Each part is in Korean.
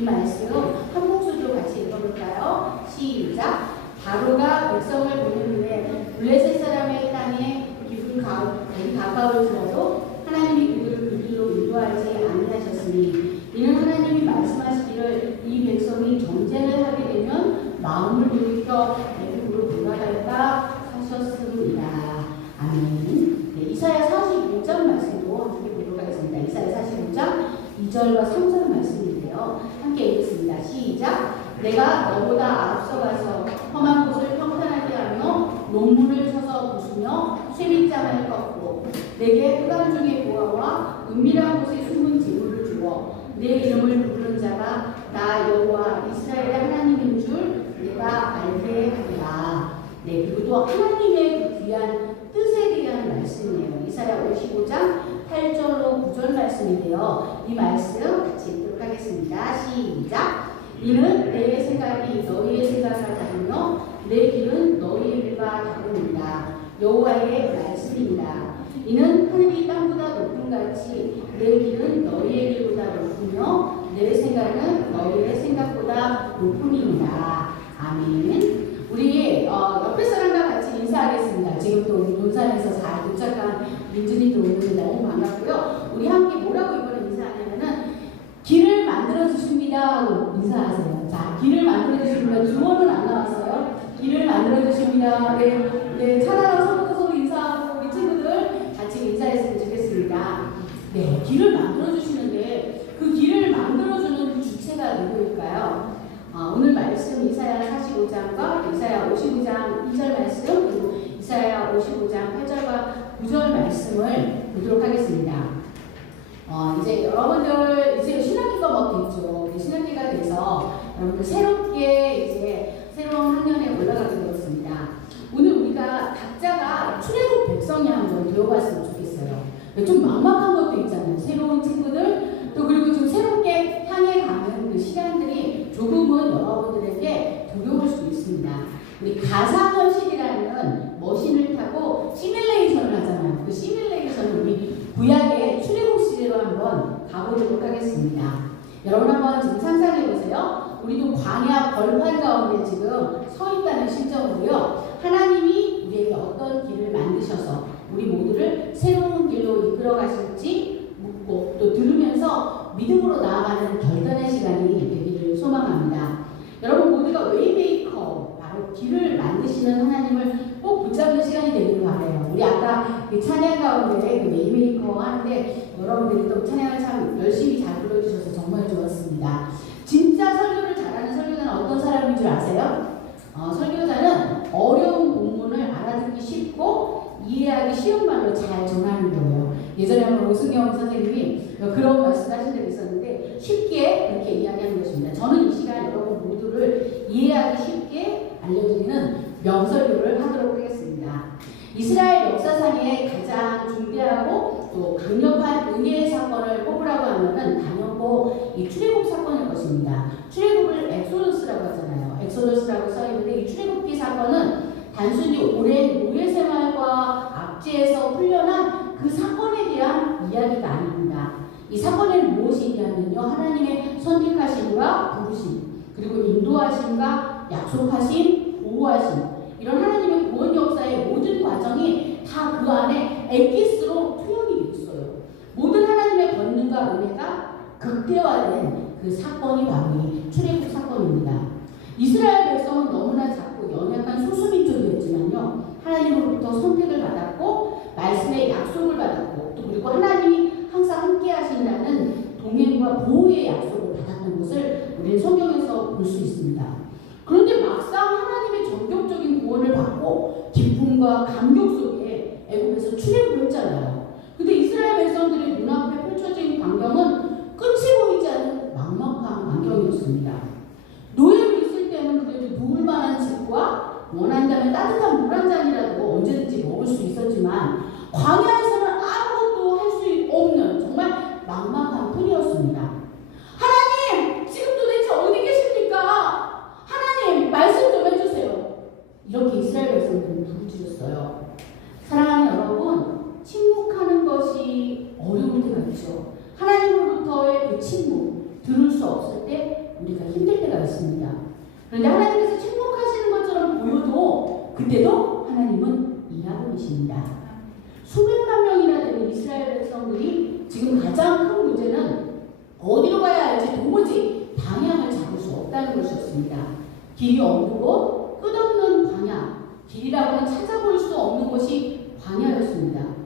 이 말씀 한 목소리로 같이 읽어볼까요? 시작. 바로가 백성을 보낸 후에 블레셋 사람의 땅에 깊은 가까울지라도 하나님이 그들을 그 길로 인도하지 아니하셨으니 이는 하나님이 말씀하시기를 이 백성이 전쟁을 하게 되면 마음을 돌이켜 애굽으로 돌아갈까 하셨습니다. 아멘. 네, 이사야 45장 말씀도 함께 보도록 하겠습니다. 이사야 45장 2절과 3절 말씀인데요. 함께 읽겠습니다. 시작. 내가 너보다 앞서가서 험한 곳을 평탄하게 하며 논문을 쳐서 부수며 쇠밑장을 꺾고 내게 흑암 중의 보화와 은밀한 곳에 숨은 재물을 주어 내 이름을 부르는 자가 나 여호와 이스라엘의 하나님인 줄 내가 알게 하리라. 네, 그리고 또 하나님의 그 귀한 뜻에 대한 말씀이에요. 이사야 55장 8절로 9절 말씀인데요. 이 말씀 같이 읽도록 하겠습니다. 시작. 이는 내 생각이 너희의 생각과 다르며 내 길은 너희의 길과 다릅니다. 여호와의 말씀입니다. 이는 하늘이 땅보다 높음 같이 내 길은 너희의 길보다 높으며 내 생각은 너희의 생각보다 높음입니다. 아멘. 우리 옆에 사람과 같이 인사하겠습니다. 지금 또 우리 논산에서 잘 도착한 민준이도 오는데 너무 반갑고요. 우리 함께 뭐라고 이번에 인사하냐면은 길을 만들어주십니다 하고 인사하세요. 자, 길을 만들어주십니다. 주어는 안 나왔어요. 길을 만들어주십니다. 네, 차라리 서로 인사하고 우리 친구들 같이 인사했으면 좋겠습니다. 네, 길을 만들어주시는데 그 길을 만들어주는 그 주체가 누구일까요? 오늘 말씀 이사야 45장과 이사야 52장 2절 말씀 그리고 이사야 55장 8절과 9절 말씀을 보도록 하겠습니다. 이제 여러분들 이제 신학기가 막 됐죠. 신학기가 돼서 여러분들 새롭게 이제 새로운 학년에 올라가게 되었습니다. 오늘 우리가 각자가 출애굽 백성이 한번 되어봤으면 좋겠어요. 좀 막막한 것도 있잖아요. 새로운 친구들 또 그리고 좀 새롭게 향해 가는 그 시간들이 조금은 여러분들에게 두려울 수도 있습니다. 우리 가상현실이라는 머신을 타고 시뮬레이션을 하잖아요. 그 시뮬레이션을 우리 구약의 출애굽 시대로 한번 가보도록 하겠습니다. 여러분 한번 지금 상상해 보세요. 우리도 광야 벌판 가운데 지금 서 있다는 심정으로요. 하나님이 우리에게 어떤 길을 만드셔서 우리 모두를 새로운 길로 이끌어 가실지 묻고 또 들으면서 믿음으로 나아가는 결단의 시간이 되기를 소망합니다. 여러분 모두가 웨이메이커 바로 길을 만드시는 하나님을 꼭 붙잡는 시간이 되기를 바라요. 우리 아까 그 찬양 가운데 그 웨이메이커 하는데 여러분들이 또 찬양을 참 열심히 잘 불러주셔서 정말 좋았습니다. 진짜 설교를 잘하는 설교자는 어떤 사람인 줄 아세요? 설교자는 어려운 본문을 알아듣기 쉽고 이해하기 쉬운 말로 잘 전하는 거예요. 예전에 한번 오승경 선생님이 그런 말씀 하신 적이 있었는데 쉽게 그렇게 이야기하는 것입니다. 저는 이 시간 여러분 모두를 이해하기 쉽게 알려드리는 명설교를 하도록 하겠습니다. 이스라엘 역사상에 가장 중대하고 또 강력한 은혜의 사건을 꼽으라고 하면은 단연코 이 출애굽 사건일 것입니다. 출애굽을 엑소더스라고 하잖아요. 엑소더스라고 써있는데 이 출애굽기 사건은 단순히 오랜 노예 생활과 압제에서 풀려난 그 사건에 대한 이야기가 아닙니다. 이 사건에는 무엇이 있냐면요. 하나님의 선택하심과 부르심, 그리고 인도하심과 약속하심, 보호하심, 이런 하나님의 구원 역사의 모든 과정이 다 그 안에 엑기스로 투영이 되어 있어요. 모든 하나님의 권능과 은혜가 극대화된 그 사건이 바로 이 출애굽 사건입니다. 이스라엘 백성은 너무나 작고 연약한 소수민족이었지만요. 하나님으로부터 선택을 받았고 말씀의 약속을 받았고 또 그리고 하나님이 항상 함께 하신다는 동행과 보호의 약속을 받았던 것을 우리는 성경에서 볼 수 있습니다. 그런데 막상 하나님의 전격적인 구원을 받고 기쁨과 감격 속에 애굽에서 출애굽을 했잖아요. 근데 이스라엘 백성들의 눈앞에 펼쳐진 광경은 끝이 보이지 않는 막막한 광경이었습니다. 노예로 있을 때는 그래도 누울 만한 집과 원한다면 따뜻한 물 한 잔이라도 언제든지 먹을 수 있었지만 광야에서는 아무것도 할 수 없는 정말 막막한 뿐이었습니다. 하나님, 지금 도대체 어디 계십니까? 하나님, 말씀 좀 해주세요. 이렇게 이스라엘 백성들은 부르짖었어요. 사랑하는 여러분, 침묵하는 것이 어려울 때가 있죠. 하나님으로부터의 그 침묵, 들을 수 없을 때 우리가 힘들 때가 있습니다. 그런데 하나님께서 침묵하시는 것처럼 보여도 그때도 하나님은 일하고 계십니다. 수백만 명이나 되는 이스라엘 백성들이 지금 가장 큰 문제는 어디로 가야 할지 도무지 방향을 잡을 수 없다는 것이었습니다. 길이 없는 곳, 끝없는 광야, 길이라고는 찾아볼 수 없는 곳이 광야였습니다.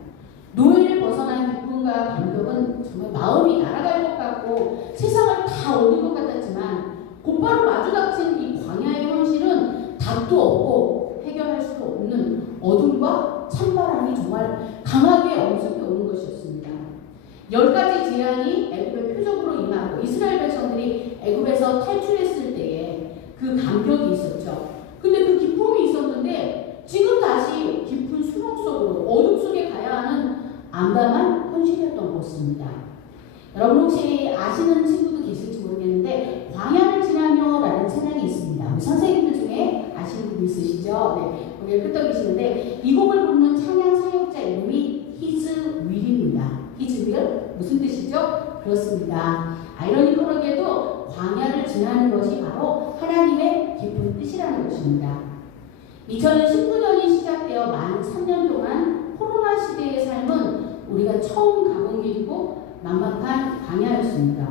노예를 벗어난 기쁨과 감격은 정말 마음이 날아갈 것 같고 세상을 다 얻은 것 같았지만 곧바로 마주닥친 이 광야의 현실은 답도 없고 해결할 수도 없는 어둠과 찬바람이 정말 강하게 엄습해 오는 것이었습니다. 10가지 재앙이 애굽의 표적으로 임하고 이스라엘 백성들이 애굽에서 탈출했을 때에 그 감격이 있었죠. 근데 그 기쁨이 있었는데 지금 다시 깊은 수렁 속으로 어둠 속에 가야 하는 암담한 현실이었던 것입니다. 여러분 혹시 아시는 친구도 계실지 모르겠는데 광야를 지나며 라는 찬양이 있습니다. 우리 선생님들 중에 아시는 분 있으시죠? 네, 거기에 끄떡이시는데 이 곡을 부르는 찬양 사역자 이름이 His Will입니다. His Will? 무슨 뜻이죠? 그렇습니다. 아이러니컬하게도 광야를 지나는 것이 바로 하나님의 깊은 뜻이라는 것입니다. 2019년이 시작되어 만 3년 동안 코로나 시대의 삶은 우리가 처음 가본 길이고 막막한 광야였습니다.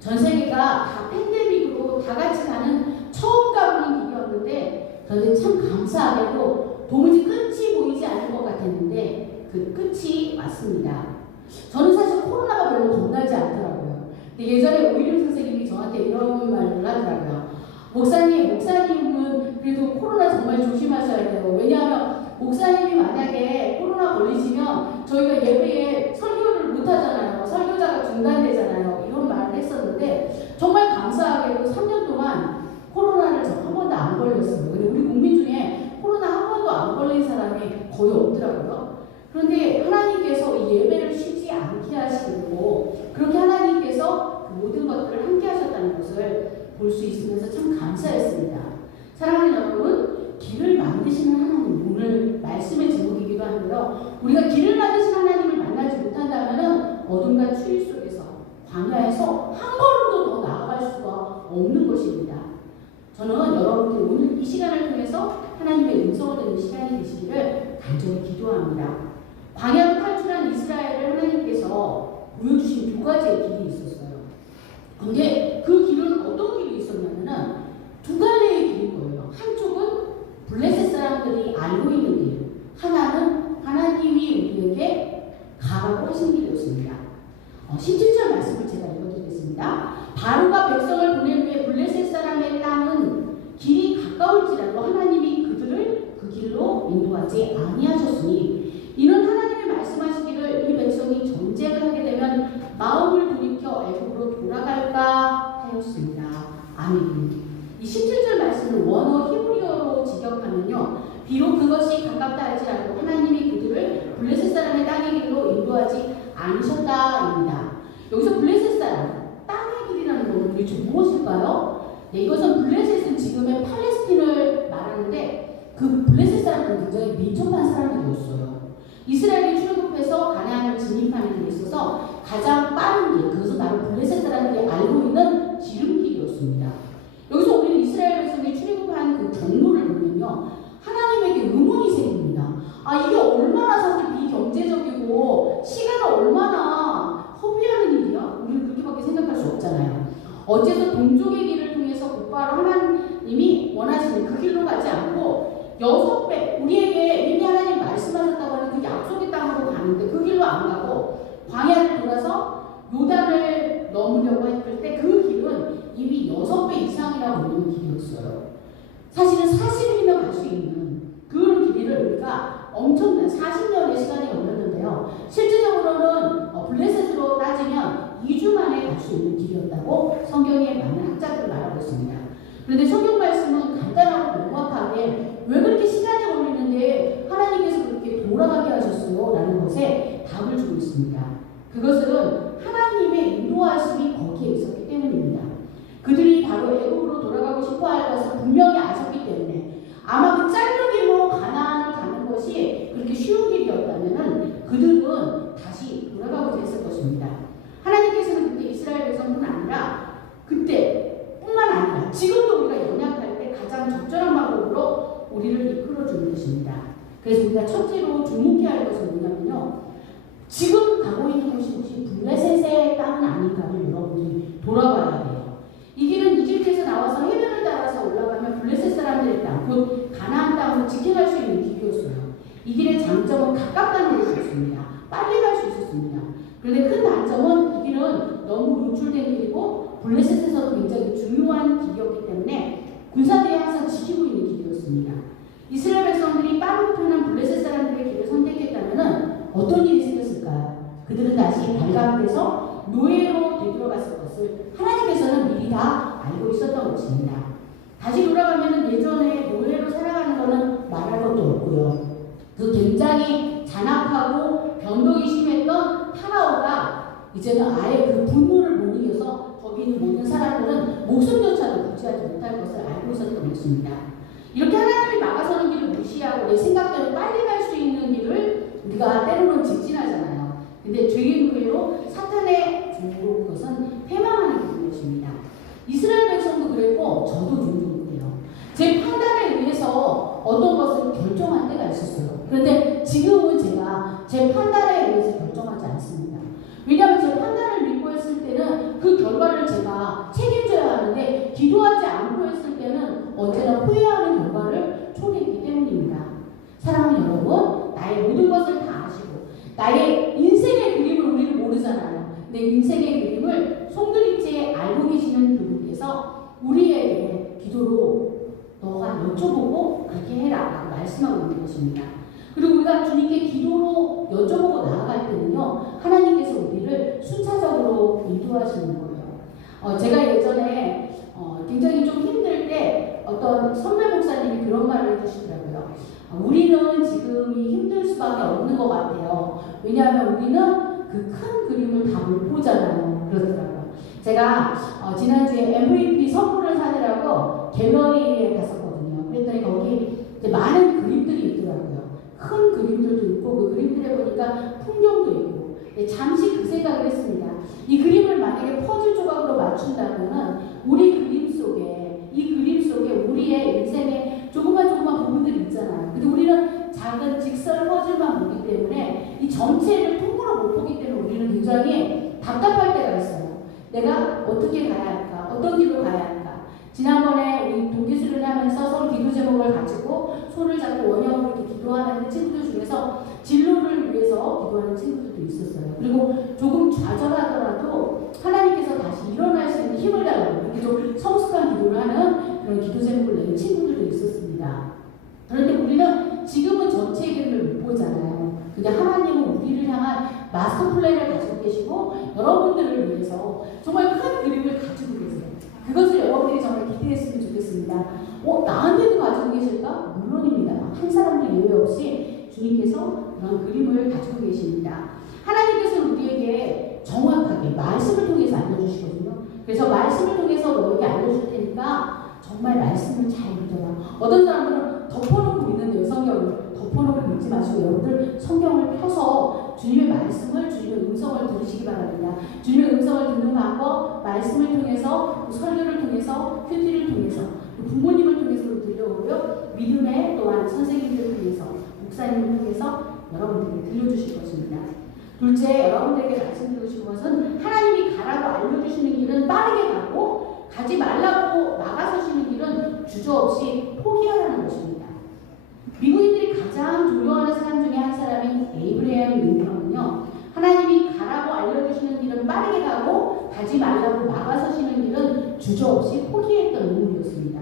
전 세계가 다 팬데믹으로 다 같이 가는 처음 가보는 길이었는데 저는 참 감사하게도 도무지 끝이 보이지 않을 것 같았는데 그 끝이 왔습니다. 저는 사실 코로나가 별로 겁나지 않더라고요. 근데 예전에 오일림 선생님이 저한테 이런 말을 하더라고요. 목사님은 그래도 코로나 정말 조심하셔야 돼요. 왜냐하면 목사님이 만약에 코로나 걸리시면 저희가 예배에 설교를 못 하잖아요. 설교자가 중단되잖아요. 이런 말을 했었는데 정말 감사하게도 3년 동안 코로나를 저 한 번도 안 걸렸어요. 근데 우리 국민 중에 코로나 한 번도 안 걸린 사람이 거의 없더라고요. 그런데 하나님께서 이 예배를 쉬지 않게 하시고 그렇게 하나님께서 그 모든 것들을 함께 하셨다는 것을 볼 수 있으면서 참 감사했습니다. 사랑하는 여러분, 길을 만드시는 하나님, 오늘 말씀의 제목이기도 한데요. 우리가 길을 만드신 하나님을 만나지 못한다면 어둠과 추위 속에서 광야에서 한 걸음도 더 나아갈 수가 없는 것입니다. 저는 여러분들 오늘 이 시간을 통해서 하나님의 음성을 듣는 시간이 되시기를 간절히 기도합니다. 광야로 탈출한 이스라엘을 하나님께서 보여주신 두 가지의 길이 있었어요. 근데 그 길은 어떤 길이 있었냐면은 두 갈래의 길인 거예요. 한쪽은 블레셋 사람들이 알고 있는 길, 하나는 하나님이 우리에게 가라고 하신 길이었습니다. 17절 말씀을 제가 읽어드리겠습니다. 바로가 백성을 보낼 후에 블레셋 사람의 땅은 길이 가까울지라도 하나님이 그들을 그 길로 인도하지 아니하셨으니 이는 하나님이 말씀하시기를 이 백성이 전쟁을 하게 되면 마음을 돌이켜 애굽으로 돌아갈까 하였습니다. 아멘. 이 17절 말씀을 원어 히브리어로 직역하면요. 비록 그것이 가깝다 할지라도 하나님이 그들을 블레셋 사람의 땅의 길로 인도하지 않으셨다입니다. 여기서 블레셋 사람, 땅의 길이라는 것은 도대체 무엇일까요? 네, 이것은 블레셋은 지금의 팔레스틴을 말하는데 그 블레셋 사람은 굉장히 민첩한 사람들이었어요. 이스라엘이 출애굽해서 가나안을 진입하는 데 있어서 가장 빠른 길, 그것은 바로 블레셋 사람들이 알고 있는 지름길이었습니다. 여기서 우리는 이스라엘 백성이 출애굽한 그 경로를 보면요, 하나님에게 의문이 생깁니다. 이게 얼마나 사실 비경제적이고 시간을 얼마나 허비하는 일이야? 우리는 그렇게밖에 생각할 수 없잖아요. 어째서 동쪽의 길을 통해서 곧바로 하나님이 원하시는 그 길로 가지 않고 6배, 우리에게 이미 하나님 말씀하셨다고 하는 그 약속의 땅으로 가는데 그 길로 안 가고 광야를 돌아서 요단을 넘으려고 했을 때 그 길은 이미 6배 이상이라고 보는 길이었어요. 사실은 40일이면 갈 수 있는 그 길이를 우리가 엄청난 40년의 시간이 걸렸는데요. 실질적으로는 블레셋으로 따지면 2주 만에 갈 수 있는 길이었다고 성경에 많은 학자들이 말하고 있습니다. 그런데 성경 말씀은 간단하고 명확하게 왜 그렇게 시간이 걸리는데 하나님께서 그렇게 돌아가게 하셨어요? 라는 것에 답을 주고 있습니다. 그것은 하나님의 인도하심이 거기에 있었기 때문입니다. 그들이 바로 애굽으로 돌아가고 싶어할 것을 분명히 아셨기 때문에 아마 그 짧은 길로 가나안을 가는 것이 그렇게 쉬운 길이었다면 그들은 다시 돌아가고자 했을 것입니다. 하나님께서는 그때 이스라엘 백성뿐 아니라 그때뿐만 그래서 우리가 첫째로 주목해야 할 것은 뭐냐면요. 지금 가고 있는 곳이 혹시 블레셋의 땅은 아닌가를 여러분이 돌아봐야 돼요. 이 길은 이집트에서 나와서 해변을 따라서 올라가면 블레셋 사람들의 땅, 곧 가나안 땅으로 직행할 수 있는 길이었어요. 이 길의 장점은 가깝다는 것이었습니다. 빨리 갈 수 있었습니다. 그런데 큰 단점은 이 길은 너무 노출된 길이고 블레셋에서도 굉장히 중요한 길이었기 때문에 군사들이 항상 지키고 있는 길이었습니다. 이스라엘 백성들이 빠르고 편한 블레셋 사람들의 길을 선택했다면 어떤 일이 생겼을까요? 그들은 다시 발각돼서 노예로 되돌아갔을 것을 하나님께서는 미리 다 알고 있었던 것입니다. 다시 돌아가면 예전에 노예로 살아가는 것은 말할 것도 없고요. 그 굉장히 잔악하고 변덕이 심했던 파라오가 이제는 아예 그 분노를 못 이겨서 거기 있는 모든 사람들은 목숨조차도 구제하지 못할 것을 알고 있었던 것입니다. 이렇게 하나님이 막아서는 길을 무시하고 내 생각대로 빨리 갈 수 있는 길을 우리가 때로는 직진하잖아요. 근데 죄의 노예로 사탄의 종으로 그것은 패망하는 길인 것입니다. 이스라엘 백성도 그랬고 저도 종종 그래요. 제 판단에 의해서 어떤 것을 결정할 때가 있었어요. 그런데 지금은 제가 제 판단에 의해서 결정하지 않습니다. 왜냐하면 제 판단을 믿고 했을 때는 그 결과를 제가 책임져야 하는데 기도하지 않고 했을 때는 언제나 후회하는 결과를 초래했기 때문입니다. 사랑하는 여러분, 나의 모든 것을 다 아시고 나의 인생의 그림을 우리는 모르잖아요. 내 인생의 그림을 송두리째 알고 계시는 그분께서 우리에게 기도로 너가 여쭤보고 그렇게 해라 라고 말씀하고 있는 것입니다. 그리고 우리가 주님께 기도로 여쭤보고 나아갈 때는요, 하나님께서 우리를 순차적으로 인도하시는 거예요. 제가 예전에 굉장히 좀 힘들 때 어떤 선배 목사님이 그런 말을 해주시더라고요. 우리는 지금이 힘들 수밖에 없는 것 같아요. 왜냐하면 우리는 그 큰 그림을 다 못 보잖아요. 그러더라고요. 제가 지난주에 MVP 선물을 사느라고 갤러리에 갔었거든요. 그랬더니 거기 이제 많은 그림들이 있더라고요. 큰 그림들도 있고 그 그림들에 보니까 풍경도 있고 잠시 그 생각을 했습니다. 이 그림을 만약에 퍼즐 조각으로 맞춘다면 우리 그림 속에 이 그림 속에 우리의 인생의 조그만 부분들이 있잖아요. 근데 우리는 작은 직선 퍼즐만 보기 때문에 이 전체를 통으로 못 보기 때문에 우리는 굉장히 답답할 때가 있어요. 내가 어떻게 가야 할까? 어떤 길로 가야 할까? 지난번에 우리 동기수련을 하면서 서로 기도 제목을 가지고 손을 잡고 원형으로 이렇게 기도하는 친구들 중에서 진로를 위해서 기도하는 친구들도 있었어요. 그리고 조금 좌절하더라도 하나님께서 다시 일어날 수 있는 힘을 달라고 이렇게 좀 성숙한 기도를 하는 그런 기도 제목을 낸 친구들도 있었습니다. 그런데 우리는 지금은 전체의 그림을 못 보잖아요. 근데 하나님은 우리를 향한 마스터 플랜을 가지고 계시고 여러분들을 위해서 정말 큰 그림을 가지고 계세요. 그것을 여러분들이 정말 기대했으면 좋겠습니다. 나한테도 가지고 계실까? 물론입니다. 한 사람도 예외 없이 주님께서 그런 그림을 가지고 계십니다. 하나님께서는 우리에게 정확하게 말씀을 통해서 알려주시거든요. 그래서 말씀을 통해서 너에게 알려줄 테니까 정말 말씀을 잘 믿어라. 어떤 사람들은 덮어놓고 믿는데요. 성경을 덮어놓고 믿지 마시고 여러분들 성경을 펴서 주님의 말씀을, 주님의 음성을 들으시기 바랍니다. 주님의 음성을 듣는 방법, 말씀을 통해서, 설교를 통해서, 큐티를 통해서, 부모님을 통해서도 들려오고요. 믿음의 또한 선생님들을 통해서, 목사님을 통해서 여러분들에게 들려주실 것입니다. 둘째, 여러분들에게 말씀드리고 싶은 것은 하나님이 가라고 알려주시는 길은 빠르게 가고 가지 말라고 막아서시는 길은 주저없이 포기하라는 것입니다. 미국인들이 가장 두려워하는 사람 중에 한 사람인 에이브리엄 링컨은요, 하나님이 가라고 알려주시는 길은 빠르게 가고 가지 말라고 막아서시는 길은 주저없이 포기했던 인물이었습니다.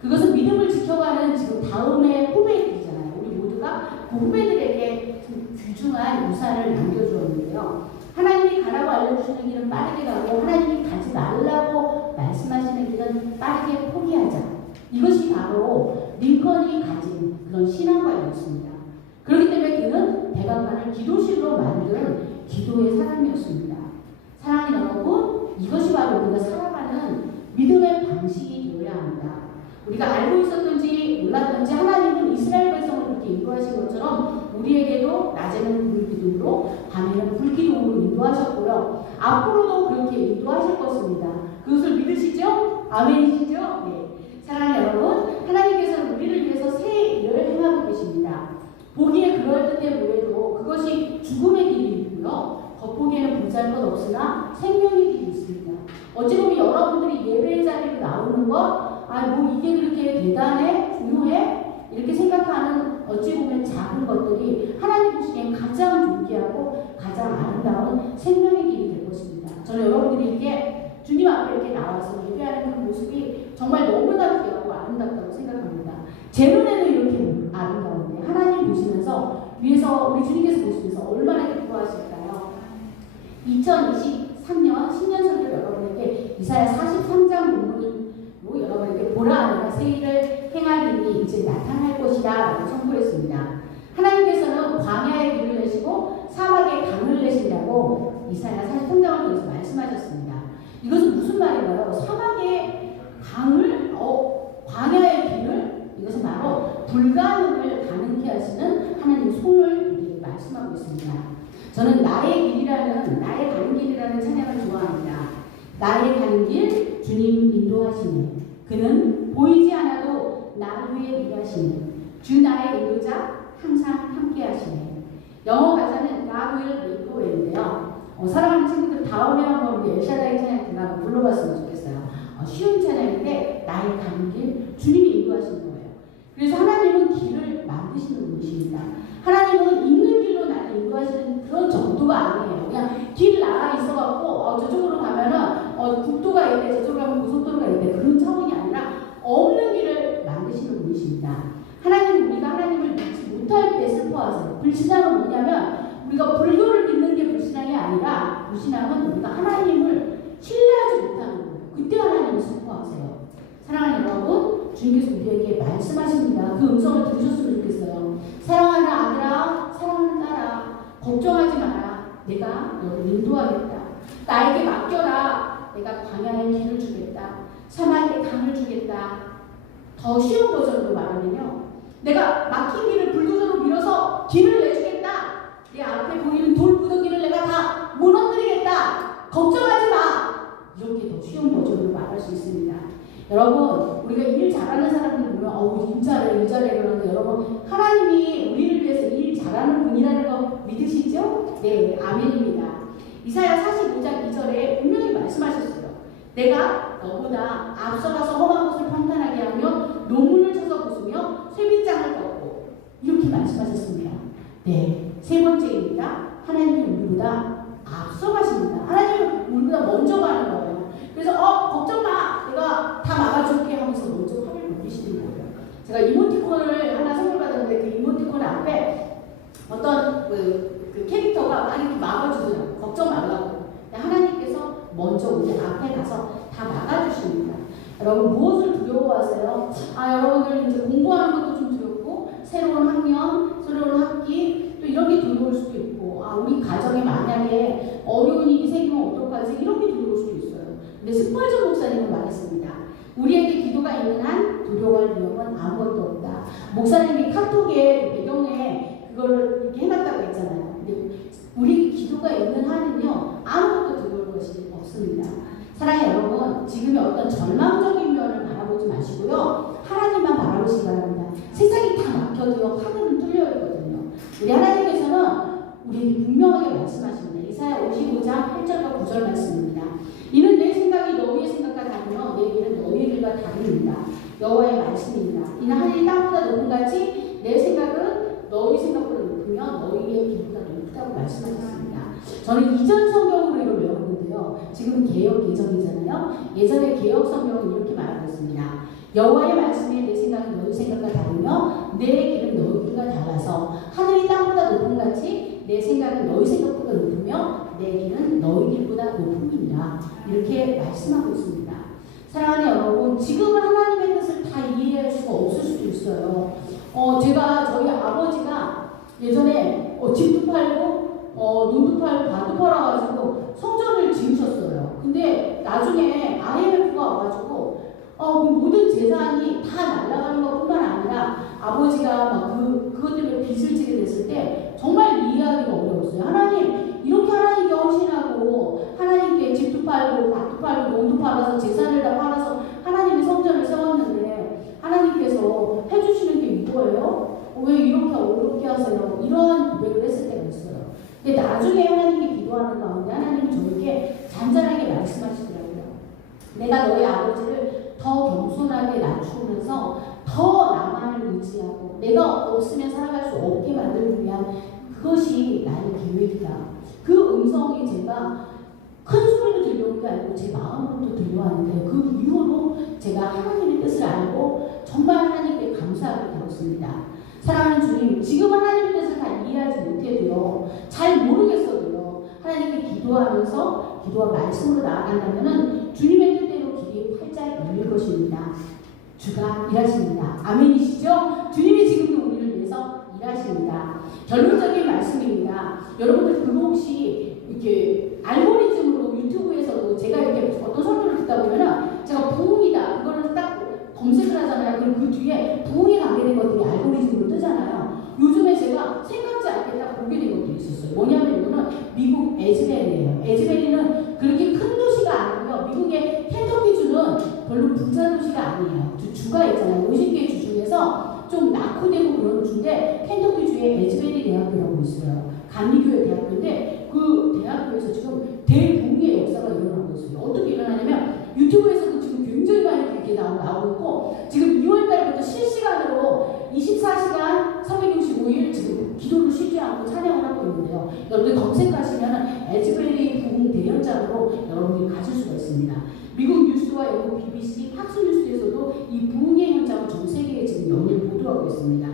그것은 믿음을 지켜가는 지금 다음의 후배들이잖아요. 우리 모두가 그 후배들에게 귀중한 유산을 남겨주었는데요. 하나님이 가라고 알려주시는 길은 빠르게 가고 하나님이 가지 말라고 말씀하시는 길은 빠르게 포기하자. 이것이 바로 링컨이 가진 그런 신앙관이었습니다. 그렇기 때문에 그는 백악관을 기도실로 만든 기도의 사람이었습니다. 사랑하는 여러분, 이것이 바로 우리가 살아가는 믿음의 방식이 되어야 합니다. 우리가 알고 있었든지 몰랐든지 하나님은 이스라엘 백성을 그렇게 인도하신 것처럼 우리에게도 낮에는 불기둥으로 밤에는 불기둥으로 인도하셨고요. 앞으로도 그렇게 인도하실 것입니다. 그것을 믿으시죠? 아멘이시죠? 네. 사랑하는 여러분, 하나님께서는 우리를 위해서 새 일을 행하고 계십니다. 보기에 그럴듯해 보여도 그것이 죽음의 길이고요. 겉보기에는 보잘것 없으나 생명의 길이 있습니다. 어찌 보면 여러분들이 예배 자리로 나오는 것, 뭐 이게 그렇게 대단해? 중요해? 이렇게 생각하는 어찌 보면 작은 것들이 하나님 보시기엔 가장 존귀하고 가장 아름다운 생명의 길이 될 것입니다. 저는 여러분들이 이렇게 주님 앞에 이렇게 나와서 예배하는 그 모습이 정말 너무나 귀하고 아름답다고 생각합니다. 제 눈에는 이렇게 아름다운데 하나님 보시면서 위에서 우리 주님께서 보시면서 얼마나 기뻐하실까요? 2023년 신년설교 여러분에게 이사야 43장 본문으로 여러분에게 보라 내가 새 일을 행하리니 이제 나타날 것이다 라고 선포했습니다. 하나님께서는 광야에 길을 내시고 사막에 강을 내신다고 이사야 43장을 통해서 말씀하셨습니다. 이것은 무슨 말인가요? 사막에 강을, 광야의 길을, 이것은 바로 불가능을 가능케 하시는 하나님의 손을 우리에게 말씀하고 있습니다. 저는 나의 길이라는, 나의 가는 길이라는 찬양을 좋아합니다. 나의 가는 길, 주님 인도하시네. 그는 보이지 않아도 나 위에 일하시네. 주 나의 인도자, 항상 함께 하시네. 영어 가사는 God will make a way인데요. 사랑하는 친구들 다음에 한번 우리 엘샤다이 찬양 들어가서 불러봤으면 좋겠어요. 쉬운 찬양인데 나의 가는 길, 주님이 인도하시는 거예요. 그래서 하나님은 길을 만드시는 분이십니다. 하나님은 있는 길로 나를 인도하시는 그런 정도가 아니에요. 그냥 길 나가 있어갖고 저쪽으로 가면은 국도가 있대, 저쪽으로 가면 고속도로가 있대, 그런 차원이 아니라 없는 길을 만드시는 분이십니다. 하나님은 우리가 하나님을 믿지 못할 때 슬퍼하세요. 불신앙은 뭐냐면 우리가 불교를 믿는 게 불신앙이 아니라 불신앙은 우리가 하나님을 신뢰하지 못하는 거예요. 그때 하나님을 슬퍼하세요. 사랑하는 여러분, 주님께서 우리에게 말씀하십니다. 그 음성을 들으셨으면 좋겠어요. 사랑하는 아들아, 사랑하는 딸아, 걱정하지 마라. 내가 너를 인도하겠다. 나에게 맡겨라. 내가 광야의 길을 주겠다. 사막의 강을 주겠다. 더 쉬운 버전으로 말하면요, 내가 막힌 길을 불도저로 밀어서 길을 내주겠다. 내 앞에 보이는 돌구덩이를 내가 다 무너뜨리겠다. 걱정하지 마. 이렇게 더 쉬운 버전으로 말할 수 있습니다. 여러분, 우리가 일 잘하는 사람들 보면 일 잘해 그러는데 여러분, 하나님이 우리를 위해서 일 잘하는 분이라는 거 믿으시죠? 네, 아멘입니다. 이사야 45장 2절에 분명히 말씀하셨어요. 내가 너보다 앞서가서 험한 곳을 평탄하게 하며 논문을 쳐서 부수며 쇠빗장을 꺾고, 이렇게 말씀하셨습니다. 네, 세 번째입니다. 하나님이 우리보다 앞서가십니다. 하나님은 우리보다 먼저 가는 거예요. 그래서 걱정 마, 내가 다 막아줄게 하면서 먼저 화를 돌리시는 거예요. 제가 이모티콘을 하나 선물 받았는데 그 이모티콘 앞에 어떤 그 캐릭터가 막 이렇게 막아주더라고요. 걱정 말라고. 하나님께서 먼저 우리 앞에 가서 다 막아주십니다. 여러분, 무엇을 두려워하세요? 여러분들 이제 공부하는 것도 좀 두렵고, 새로운 학년, 새로운 학기, 또 이런 게 두려울 수도 있고, 우리 가정에 만약에 어려운 일이 생기면 어떡하지? 이런 게 두려울 수도 있어요. 근데 스펄전 목사님은 말했습니다. 우리에게 기도가 있는 한 두려워할 위험은 아무것도 없다. 목사님이 카톡에 배경에 그걸 이렇게 해놨다고 했잖아요. 근데 우리 기도가 있는 한은요, 아무것도 두려울 것이 없습니다. 사랑하는 여러분, 지금의 어떤 절망적인 면을 바라보지 마시고요, 하나님만 바라보시기 바랍니다. 세상이 다 막혀도요, 하늘은 뚫려 있거든요. 우리 하나님께서는 우리에게 분명하게 말씀하십니다. 이사야 55장 8절과 9절 말씀입니다. 이는 내 생각이 너희의 생각과 다르며 내 길은 너희의 길과 다릅니다. 여호와의 말씀입니다. 이는 하늘이 땅보다 높은 같이 내 생각은 너희 생각보다 높으며 너희의 길보다 높다고 말씀하셨습니다. 저는 이전 성경으로 이걸 외웠는데요, 지금은 개역 예정이잖아요. 예전에 개역 성경은 이렇게 말하고 있습니다. 여호와의 말씀에 내 생각은 너희 생각과 다르며 내 길은 너희 길과 달라서 하늘이 땅보다 높은 같이 내 생각은 너희 생각보다 높으며 내 길은 너희 길보다 높음이니라. 이렇게 말씀하고 있습니다. 사랑하는 여러분, 지금은 하나님의 뜻을 다 이해할 수가 없을 수도 있어요. 제가 저희 아버지가 예전에 집도 팔고 논도 팔고 밭도 팔아가지고 성전을 지으셨어요. 근데 나중에 IMF가 와가지고 그 모든 재산이 다 날아가는 것뿐만 아니라 아버지가 막 그것 때문에 빚을 지게 됐을 때 정말 이해하기가 어려웠어요. 하나님, 이렇게 하나님께 헌신하고 하나님께 집도 팔고 밭도 팔고 논도 팔아서 재산을 다 팔아서 하나님의 성전을 세웠는데 하나님께서 해주시는 게 이거예요? 왜 이렇게 어렵게 하세요? 내가 너의 아버지를 더 겸손하게 낮추면서 더 나만을 의지하고 내가 없으면 살아갈 수 없게 만들기 위한 그것이 나의 계획이다. 그 음성이 제가 큰 소리로 들려온 게 아니고 제 마음으로도 들려왔는데 그 이후로 제가 하나님의 뜻을 알고 정말 하나님께 감사하게 되었습니다. 사랑하는 주님, 지금 하나님의 뜻을 다 이해하지 못해도요, 잘 모르겠어도요, 하나님께 기도하면서 기도와 말씀으로 나아간다면 주님의 뜻대로 길이 활짝 열릴 것입니다. 주가 일하십니다. 아멘이시죠? 주님이 지금도 우리를 위해서 일하십니다. 결론적인 말씀입니다. 여러분들 그거 혹시 이렇게 알고리즘으로 유튜브에서도 제가 이렇게 어떤 설교를 듣다 보면은 제가 부흥이다 그거를 딱 검색을 하잖아요. 그럼 그 뒤에 부흥에 관계된 것들이 알고리즘으로 뜨잖아요. 요즘에 제가 생각지 않게 딱 보게 된 것도 있었어요. 뭐냐면 이거는 미국 에즈베리예요. 에즈베리는 그렇게 큰 도시가 아니고요. 미국의 켄터키주는 별로 부자 도시가 아니에요. 주가 있잖아요. 50개의 주 중에서 좀 낙후되고 그런 주인데 켄터키주에 에즈베리 대학교라고 있어요. 감리교회 대학교인데 그 대학교에서 지금 대붕의 역사가 일어나고 있어요. 어떻게 일어나냐면 유튜브에서도 지금 굉장히 많이 그렇게 나오고 있고 지금 2월 달부터 실시간으로 24시간 365일 지금 기도를 쉬지 않고 찬양을 하고 있는데요. 여러분들 검색하시면 에즈베리 부흥 대연장으로 여러분들이 가실 수가 있습니다. 미국 뉴스와 영국 BBC, 팍스뉴스에서도 이 부흥의 현장을 전 세계에 지금 연일 보도하고 있습니다.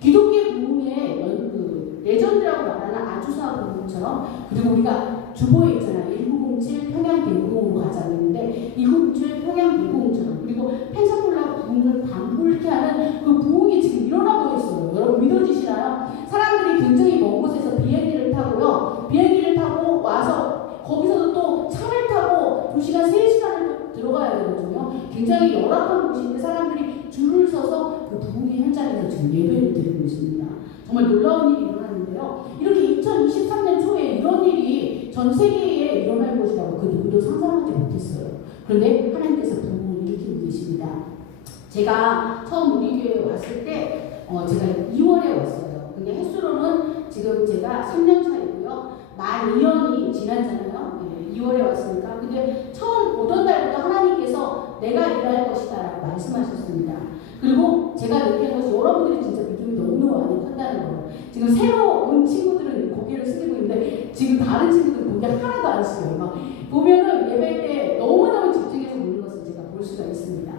기독교 부흥의 레전드라고 말하는 아주사 부흥처럼 그리고 우리가 주보에 있잖아요. 1907 평양 대부흥으로 가자고 했는데 1907 평양 대부흥처럼 그리고 펜사콜라 부흥을 방불케 하는 그 부흥이 지금 일어나고 있어요. 여러분 믿어지시나요? 사람들이 굉장히 먼 곳에서 비행기를 타고요. 비행기를 타고 와서 거기서도 또 차를 타고 2시간, 3시간을 들어가야 되거든요. 굉장히 열악한 곳인데 사람들이 줄을 서서 그 부흥의 현장에서 지금 예배를 드리고 있습니다. 정말 놀라운 일이 일어났는데요. 이렇게 2023년 초에 이런 일이 전 세계에 일어날 것이라고 그 누구도 상상하지 못했어요. 그런데 하나님께서 부흥을 일으키고 계십니다. 제가 처음 우리 교회에 왔을 때 제가 2월에 왔어요. 근데 횟수로는 지금 제가 3년 차이고요. 만 2년이 지났잖아요. 2월에 왔으니까. 근데 처음 오던 달부터 하나님께서 내가 일할 것이다 라고 말씀하셨습니다. 그리고 제가 느끼는 것이 여러분들이 진짜 믿음이 너무너무 많이 컸다는 거예요. 지금 새로 온 친구들은 고개를 숙이고 있는데 지금 다른 친구들은 고개 하나도 안 숙여요. 막 보면은 예배 때 너무너무 집중해서 보는 것을 제가 볼 수가 있습니다.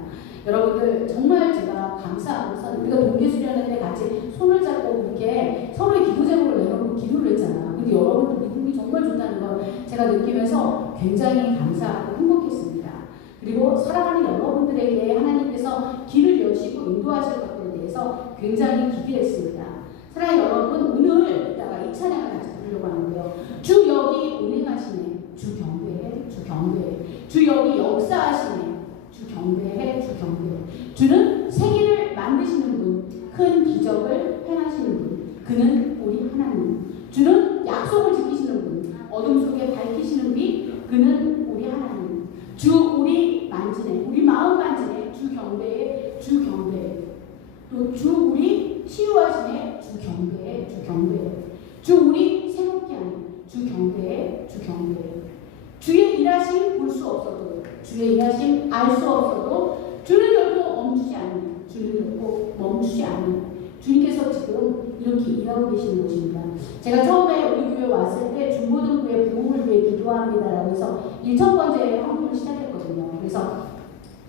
여러분들 정말 제가 감사하고 우리가 동계수련회 때 같이 손을 잡고 이렇게 서로의 기도 제목을 내놓고 기도를 했잖아요. 근데 여러분들 믿음이 정말 좋다는 걸 제가 느끼면서 굉장히 감사하고 행복했습니다. 그리고 사랑하는 여러분들에게 하나님께서 길을 여시고 인도하실 것들에 대해서 굉장히 기대했습니다. 사랑하는 여러분, 오늘 이따가 이 찬양을 같이 부르려고 하는데요. 주 여기 운행하시네. 주 경배해. 주 경배해. 주 여기 역사하시네. 주 경배해. 주 경배해. 주는 세계를 만드시는 분, 큰 기적을 행하시는 분, 그는 우리 하나님. 주는 약속을 지키시는 분, 어둠 속에 밝히시는 빛, 그는 우리 하나님. 주 우리 만지네. 우리 마음 만지네. 주 경배해. 주 경배해. 또 주 우리 치유하시네. 주 경배해. 주 경배해. 주 우리 새롭게 하네. 주 경배해. 주 경배해. 주의 일하심 볼 수 없어도 주의 일하심 알 수 없어도 주는 결코 멈추지 않는 주는 결코 멈추지 않는 주님께서 지금 이렇게 일하고 계시는 것입니다. 제가 처음에 우리 교회 왔을 때 중고등부의 부흥을 위해 기도합니다라고 해서 1,000번째 헌금을 시작했거든요. 그래서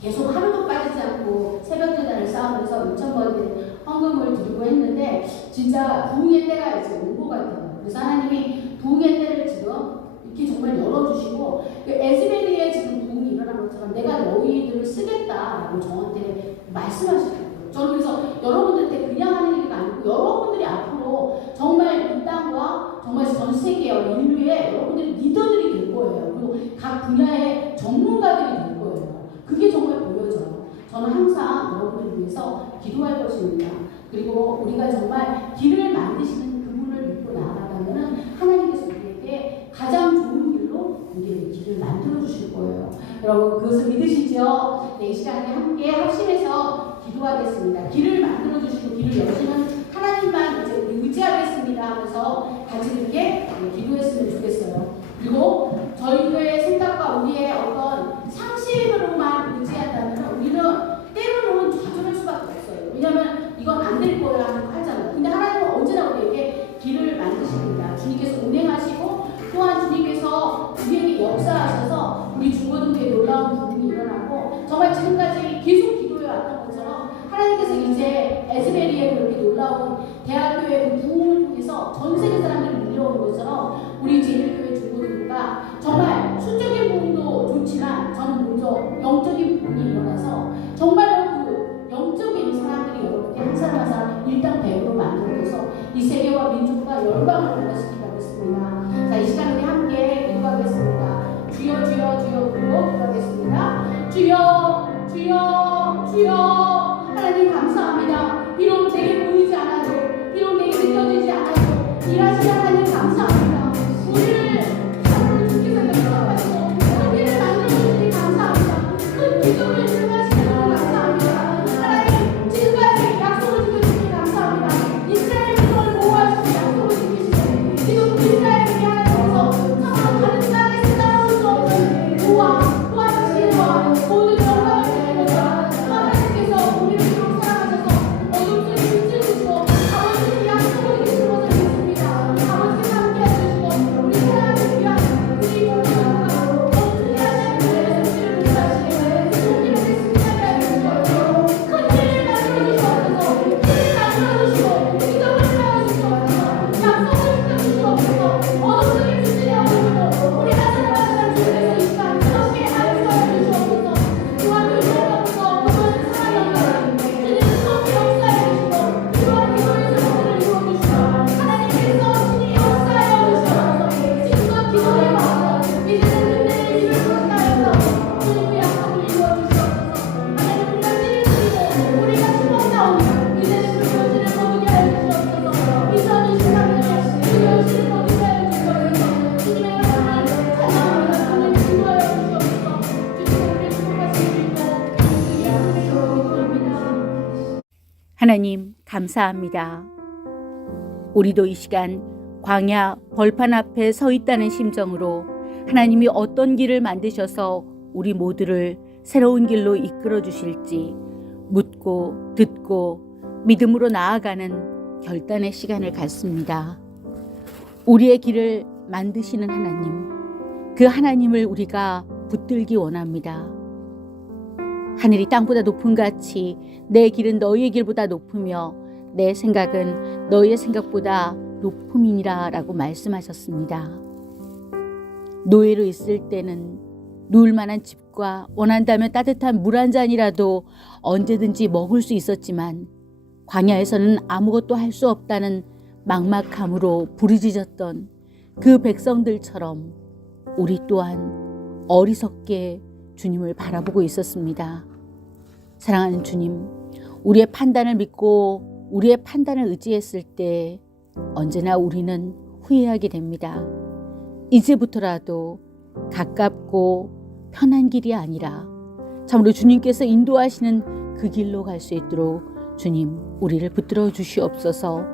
계속 하루도 빠지지 않고 새벽제단을 쌓으면서 2,000번째 헌금을 드리고 했는데 진짜 부흥의 때가 이제 온 것 같아요. 그래서 하나님이 부흥의 때를 지금 이렇게 정말 열어주시고 에즈베리에 지금 부흥이 일어난 것처럼 내가 너희들을 쓰겠다라고 저한테 말씀하시더라고요. 저는 그래서 여러분들한테 그냥 하는 얘기가 아니고 여러분들이 앞으로 정말 이 땅과 정말 전 세계와 인류의 여러분들이 리더들이 될 거예요. 그리고 각 분야의 전문가들이 될 거예요. 그게 정말 보여져요. 저는 항상 여러분들을 위해서 기도할 것입니다. 그리고 우리가 정말 길을 만드시는 그분을 믿고 나아가면 하나님께서 우리에게 가장 좋은 길로 우리에게 길을 만들어 주실 거예요. 여러분 그것을 믿으시죠? 네, 이 시간에 함께 합심해서 기도하겠습니다. 길을 만들어 주시고 길을 여시는 하나님만 이제 의지하겠습니다 하면서 같이 이렇게 기도했으면 좋겠어요. 그리고 저희들의 생각과 우리의 어떤 상식으로만 놀라운 부분이 일어나고 정말 지금까지 계속 기도해 왔던 것처럼 하나님께서 이제 에즈베리에 그렇게 놀라운 대학교의 그 부흥을 통해서 전 세계 사람들이 밀려오는 것처럼 우리 제일교회 중고등부가 정말 수적인 부흥도 좋지만 저는 먼저 영적인 부흥이 일어나서 정말로 그 영적인 사람들이 여러분께 한 사람 한 사람 일당 100으로 만들어줘서 이 세계와 민족과 열방을 변화시키라고 했습니다. 자, 이 시간 우리 함께 기도하겠습니다. 주여 주여 주여 부르고 기도하겠습니다. 주여 주여 주여 하나님 감사합니다. 비록 내게 보이지 않아도 비록 내게 느껴지지 않아도 일하시는 하나님 감사합니다. 우리를 하나님 주께서 역사하시고 우리를 만들어주시니 감사합니다. 큰 기적을 일으키시니 감사합니다. 하나님 지금까지 약속을 지켜주시니 감사합니다. 이스라엘 백성을 보호하시고 약속을 지키시고 지금 이스라엘에게 하나님께서 정말 다른 나라에서 싸울 수 없는 도와 도와주시는 모든 영광을 드리고자 하나님께서 우리를 이렇게 사랑하셔서 어둠 속에 빛을 주시고 아버지의 약속을 지키신 것을 믿습니다. 아버지께서 함께 해주시고 우리 사랑하기 위한 우리 모두가 어떤 일하시는 분의 손길을 붙잡으시고 손길을 승리하게 해주시고 큰 일을 만들어주시옵소서. 일을 만들어주시고 기적을 세워주시옵소서. 약속을 지켜주시옵소서. 어둠 속에 빛을 내어주시고 우리가 사랑하시는 주님께서 이 시간 그렇게 안수하여 주시옵소서. 또한 교회로부터 모든 사랑이 주님은 꼭 역사해 주시고 또한 기도의 소원을 이루어주시고 하나님께서 신이 역사하여 주시옵소서. 지금껏 기도해와서 이제는 그때의 길을 건너여서 주님의 약속을 이루어주시옵소서. 하나님 우리가 찌릿찌릿고 우리가 심었사오니 이제는 그 현실을 거두게 하여 주시옵소서. 2023년에 그 현실을 거두게 하여 주시옵소서. 주님의 말씀을 찬양하며 주님 기도하여 주시옵소서. 주님 우리를 축복하시고 예수님의 이름으로 기도합니다. 하나님 감사합니다. 우리도 이 시간 광야 벌판 앞에 서 있다는 심정으로 하나님이 어떤 길을 만드셔서 우리 모두를 새로운 길로 이끌어 주실지 묻고 듣고 믿음으로 나아가는 결단의 시간을 갖습니다. 우리의 길을 만드시는 하나님, 그 하나님을 우리가 붙들기 원합니다. 하늘이 땅보다 높은 같이 내 길은 너희의 길보다 높으며 내 생각은 너희의 생각보다 높음이니라 라고 말씀하셨습니다. 노예로 있을 때는 누울 만한 집과 원한다면 따뜻한 물 한 잔이라도 언제든지 먹을 수 있었지만 광야에서는 아무것도 할 수 없다는 막막함으로 부르짖었던 그 백성들처럼 우리 또한 어리석게 주님을 바라보고 있었습니다. 사랑하는 주님, 우리의 판단을 믿고 우리의 판단을 의지했을 때 언제나 우리는 후회하게 됩니다. 이제부터라도 가깝고 편한 길이 아니라 참으로 주님께서 인도하시는 그 길로 갈 수 있도록 주님 우리를 붙들어 주시옵소서.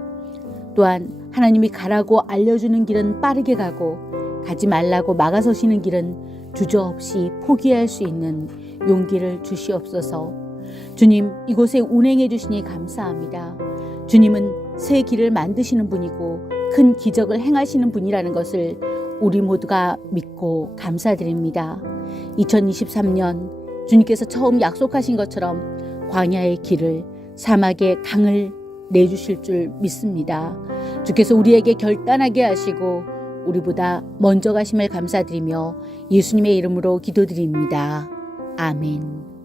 또한 하나님이 가라고 알려주는 길은 빠르게 가고 가지 말라고 막아서시는 길은 주저없이 포기할 수 있는 용기를 주시옵소서. 주님 이곳에 운행해 주시니 감사합니다. 주님은 새 길을 만드시는 분이고 큰 기적을 행하시는 분이라는 것을 우리 모두가 믿고 감사드립니다. 2023년 주님께서 처음 약속하신 것처럼 광야의 길을 사막의 강을 내주실 줄 믿습니다. 주께서 우리에게 결단하게 하시고 우리보다 먼저 가심을 감사드리며 예수님의 이름으로 기도드립니다. 아멘.